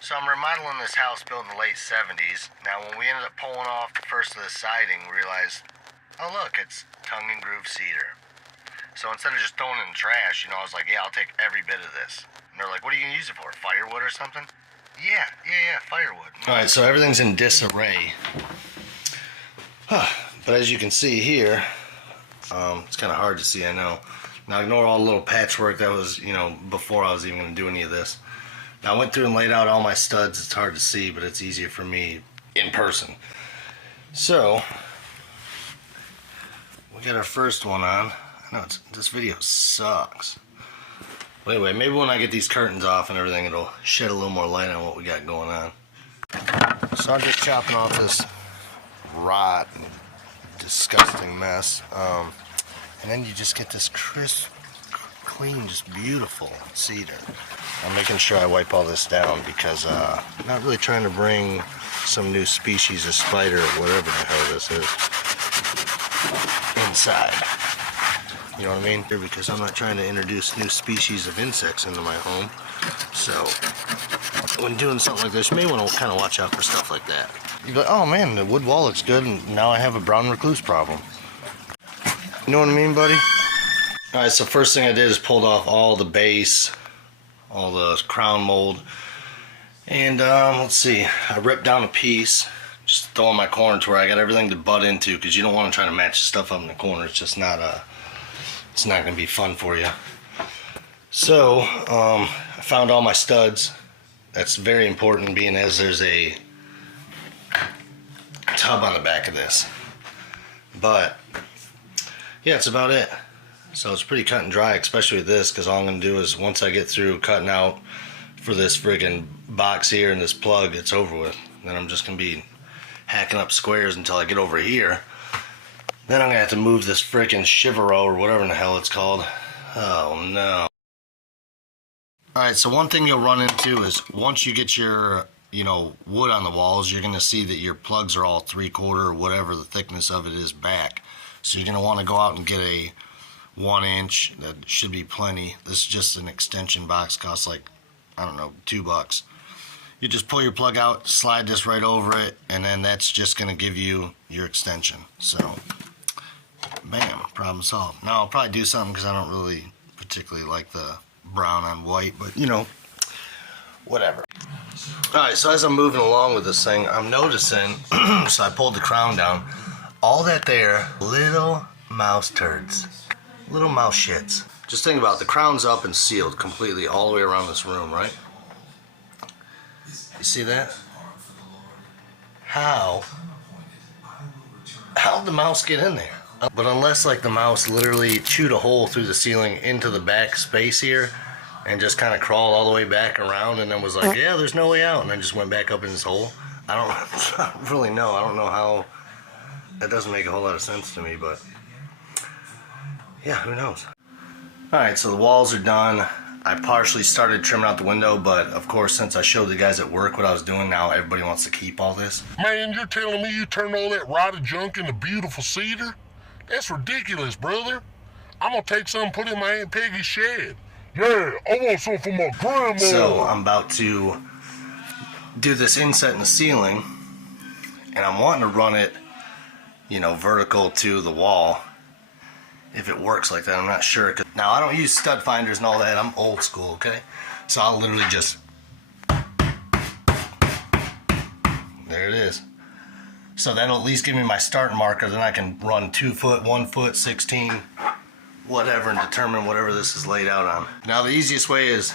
So I'm remodeling this house built in the late 70s. Now when we ended up pulling off the first of the siding, we realized, oh look, it's tongue and groove cedar. So instead of just throwing it in the trash, I was like, yeah, I'll take every bit of this. And they're like, what are you gonna use it for? Firewood or something? Yeah, firewood. Alright, so everything's in disarray. But as you can see here, it's kind of hard to see, I know. Now ignore all the little patchwork that was, before I was even going to do any of this. Now I went through and laid out all my studs. It's hard to see, but it's easier for me in person. So, we got our first one on. I know this video sucks. But anyway, maybe when I get these curtains off and everything, it'll shed a little more light on what we got going on. So I'm just chopping off this rot and disgusting mess. And then you just get this crisp, clean, just beautiful cedar. I'm making sure I wipe all this down because I'm not really trying to bring some new species of spider or whatever the hell this is inside. You know what I mean? Because I'm not trying to introduce new species of insects into my home. So when doing something like this, you may want to kind of watch out for stuff like that. You'd be like, oh man, the wood wall looks good, and now I have a brown recluse problem. You know what I mean, buddy? Alright, so first thing I did is pulled off all the base, all the crown mold. And let's see, I ripped down a piece, just throwing my corner to where I got everything to butt into, because you don't want to try to match stuff up in the corner. It's just not it's not going to be fun for you. So I found all my studs. That's very important, being as there's a tub on the back of this. But yeah, that's about it. So it's pretty cut and dry, especially with this, because all I'm going to do is once I get through cutting out for this friggin' box here and this plug, it's over with. Then I'm just going to be hacking up squares until I get over here. Then I'm going to have to move this frickin' Chivaro or whatever in the hell it's called. Oh no. Alright, so one thing you'll run into is once you get your wood on the walls, you're going to see that your plugs are all 3/4 or whatever the thickness of it is back. So you're going to want to go out and get a 1-inch. That should be plenty. This is just an extension box, costs like, I don't know, $2. You just pull your plug out, slide this right over it, and then that's just going to give you your extension. So, bam, problem solved. Now I'll probably do something because I don't really particularly like the brown on white, but whatever. Alright, so as I'm moving along with this thing, I'm noticing, so I pulled the crown down, all that there, little mouse turds, little mouse shits. Just think about it, the crown's up and sealed completely all the way around this room, right? You see that? How'd the mouse get in there? But unless like the mouse literally chewed a hole through the ceiling into the back space here and just kind of crawled all the way back around and then was like, yeah, there's no way out, and then just went back up in this hole. I don't really know. I don't know how. That doesn't make a whole lot of sense to me, but yeah, who knows? Alright, so the walls are done. I partially started trimming out the window, but of course, since I showed the guys at work what I was doing, now everybody wants to keep all this. Man, you're telling me you turned all that rotted junk into beautiful cedar? That's ridiculous, brother. I'm gonna take some and put in my Aunt Peggy's shed. Yeah, I want some for my grandma. So I'm about to do this inset in the ceiling, and I'm wanting to run it, vertical to the wall. If it works like that, I'm not sure. Now, I don't use stud finders and all that. I'm old school, okay? So I'll literally just... There it is. So that'll at least give me my start marker. Then I can run 2 foot, 1 foot, 16, whatever, and determine whatever this is laid out on. Now, the easiest way is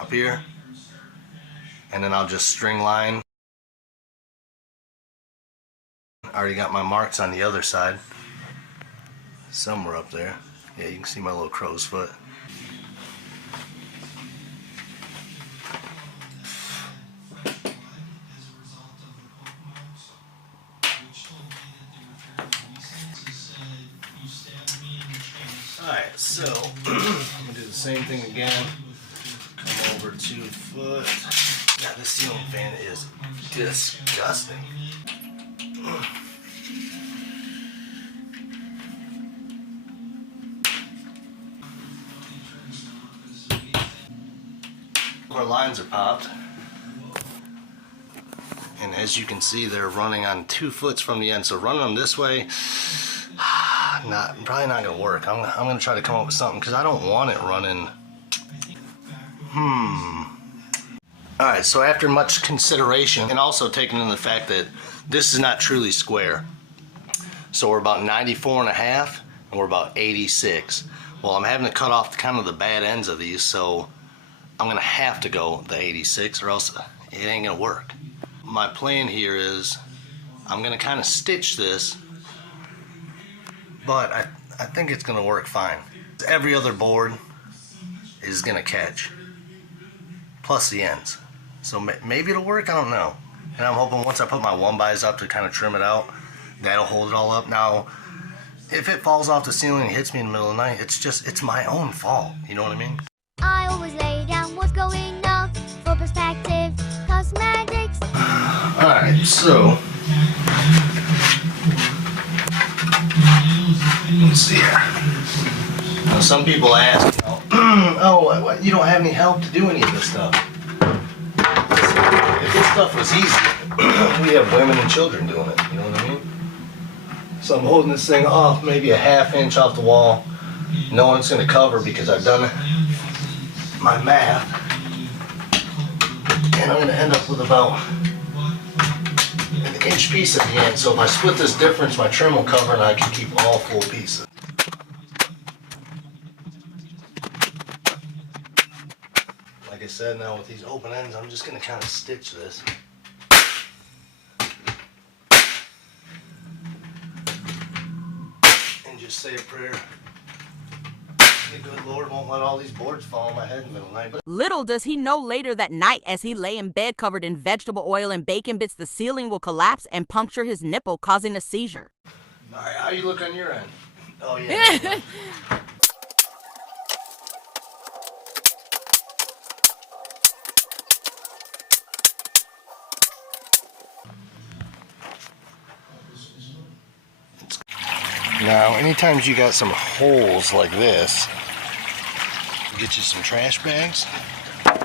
up here. And then I'll just string line. I already got my marks on the other side. Somewhere up there. Yeah, you can see my little crow's foot. Alright, so I'm gonna do the same thing again. Come over 2 foot. God, this ceiling fan is disgusting. Our lines are popped. and as you can see, they're running on 2 foot from the end. So running them this way, probably not gonna work. I'm gonna try to come up with something because I don't want it running. All right, so after much consideration and also taking into the fact that this is not truly square, so we're about 94 and a half and we're about 86. Well, I'm having to cut off kind of the bad ends of these, so I'm gonna have to go the 86 or else it ain't gonna work. My plan here is I'm gonna kind of stitch this, but I think it's gonna work fine. Every other board is gonna catch, plus the ends. So maybe it'll work, I don't know. And I'm hoping once I put my 1x's up to kind of trim it out, that'll hold it all up. Now, if it falls off the ceiling and hits me in the middle of the night, it's my own fault, you know what I mean? I always lay down what's going on for perspective, cosmetics. Alright, so let's see here. Now, some people ask, oh, you don't have any help to do any of this stuff. If this stuff was easy, we have women and children doing it, you know what I mean? So I'm holding this thing off maybe a ½ inch off the wall, knowing it's going to cover because I've done my math, and I'm going to end up with about an inch piece at the end. So if I split this difference, my trim will cover and I can keep all full pieces. Like I said, now with these open ends, I'm just going to kind of stitch this. And just say a prayer. The good Lord won't let all these boards fall on my head in the middle of the night. But little does he know later that night, as he lay in bed covered in vegetable oil and bacon bits, the ceiling will collapse and puncture his nipple, causing a seizure. all right, how you look on your end? Oh yeah. Now, anytime you got some holes like this, get you some trash bags,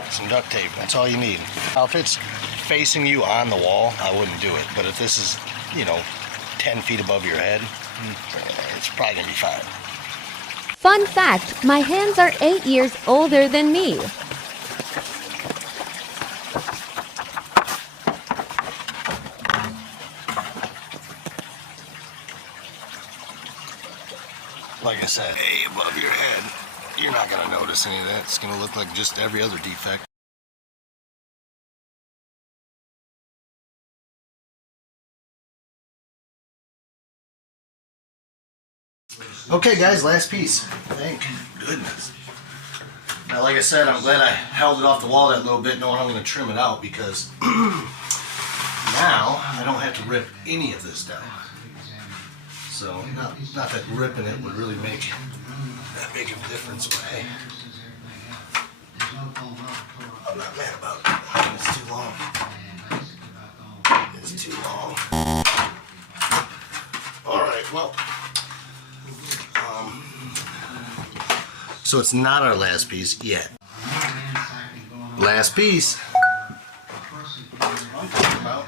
some duct tape. That's all you need. Now, if it's facing you on the wall, I wouldn't do it. But if this is, 10 feet above your head, it's probably gonna be fine. Fun fact, my hands are 8 years older than me. Like I said, hey, above your head, you're not gonna notice any of that. It's gonna look like just every other defect. Okay guys, last piece. Thank goodness. Now like I said, I'm glad I held it off the wall that little bit knowing I'm gonna trim it out because now I don't have to rip any of this down. So, not that ripping it would really make that big of a difference, but hey, I'm not mad about it. It's too long. It's too long. Alright, well, so it's not our last piece yet. Last piece. That's what I'm talking about.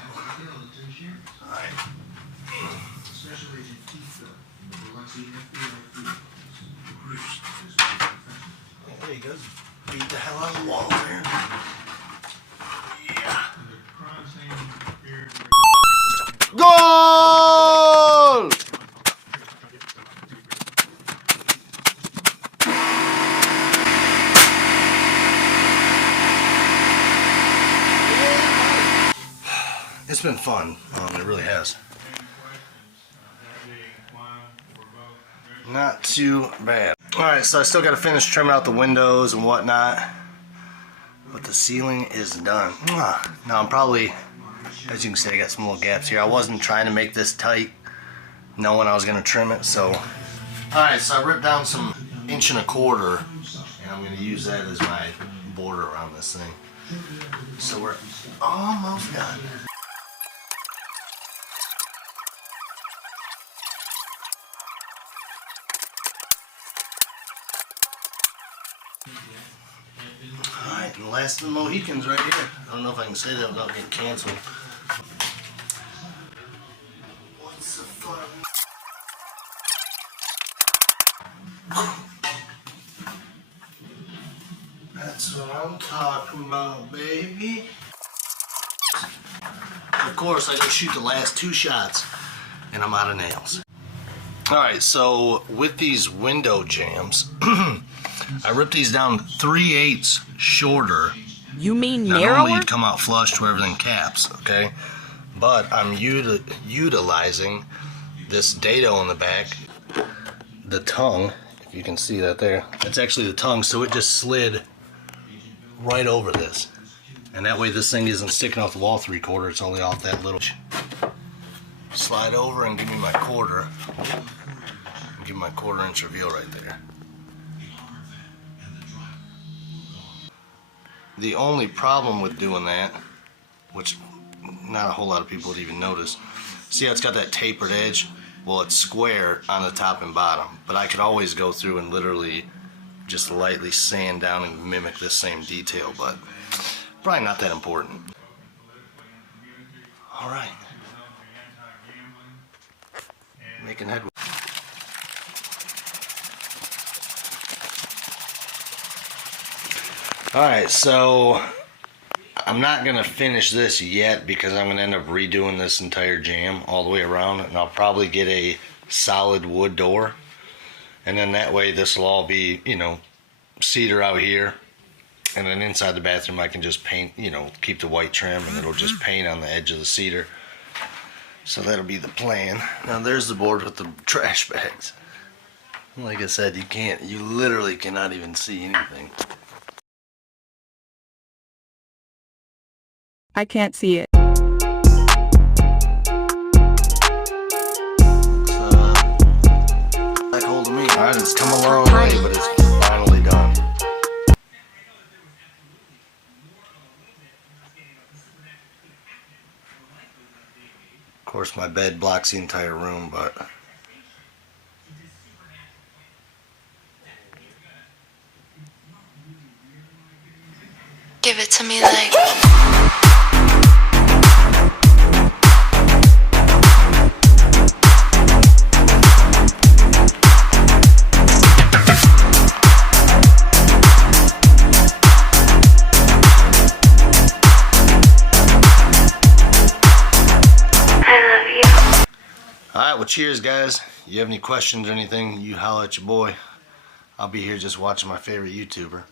Alright. There you go. Beat the hell out of the wall there. Yeah. Goal! It's been fun. It really has. Not too bad. Alright, so I still got to finish trimming out the windows and whatnot. But the ceiling is done. Now I'm probably, as you can see, I got some little gaps here. I wasn't trying to make this tight, knowing I was going to trim it, so. Alright, so I ripped down some 1.25 inches, and I'm going to use that as my border around this thing. So we're almost done. Alright, and the last of the Mohicans right here. I don't know if I can say that without getting canceled. I'm talking about, baby. Of course, I go shoot the last 2 shots, and I'm out of nails. Alright, so with these window jams, I ripped these down 3/8 shorter. You mean Now, narrower? normally you'd come out flush where everything caps, okay? But I'm utilizing this dado in the back, the tongue, if you can see that there. That's actually the tongue, so it just slid right over this. And that way this thing isn't sticking off the wall 3/4, it's only off that little. Slide over and give me my quarter. Give me my 1/4 inch reveal right there. The only problem with doing that, which not a whole lot of people would even notice, see how it's got that tapered edge? Well, it's square on the top and bottom, but I could always go through and literally just lightly sand down and mimic this same detail, but probably not that important. All right. Making headway. Alright, so I'm not going to finish this yet because I'm going to end up redoing this entire jam all the way around, and I'll probably get a solid wood door, and then that way this will all be, you know, cedar out here, and then inside the bathroom I can just paint, you know, keep the white trim, and it'll just paint on the edge of the cedar. So that'll be the plan. Now there's the board with the trash bags. Like I said, you literally cannot even see anything. I can't see it. Like hold of me. Alright, it's come a long way, but it's finally done. Of course, my bed blocks the entire room, but give it to me like. alright, well cheers guys. You have any questions or anything, you holler at your boy. I'll be here just watching my favorite YouTuber.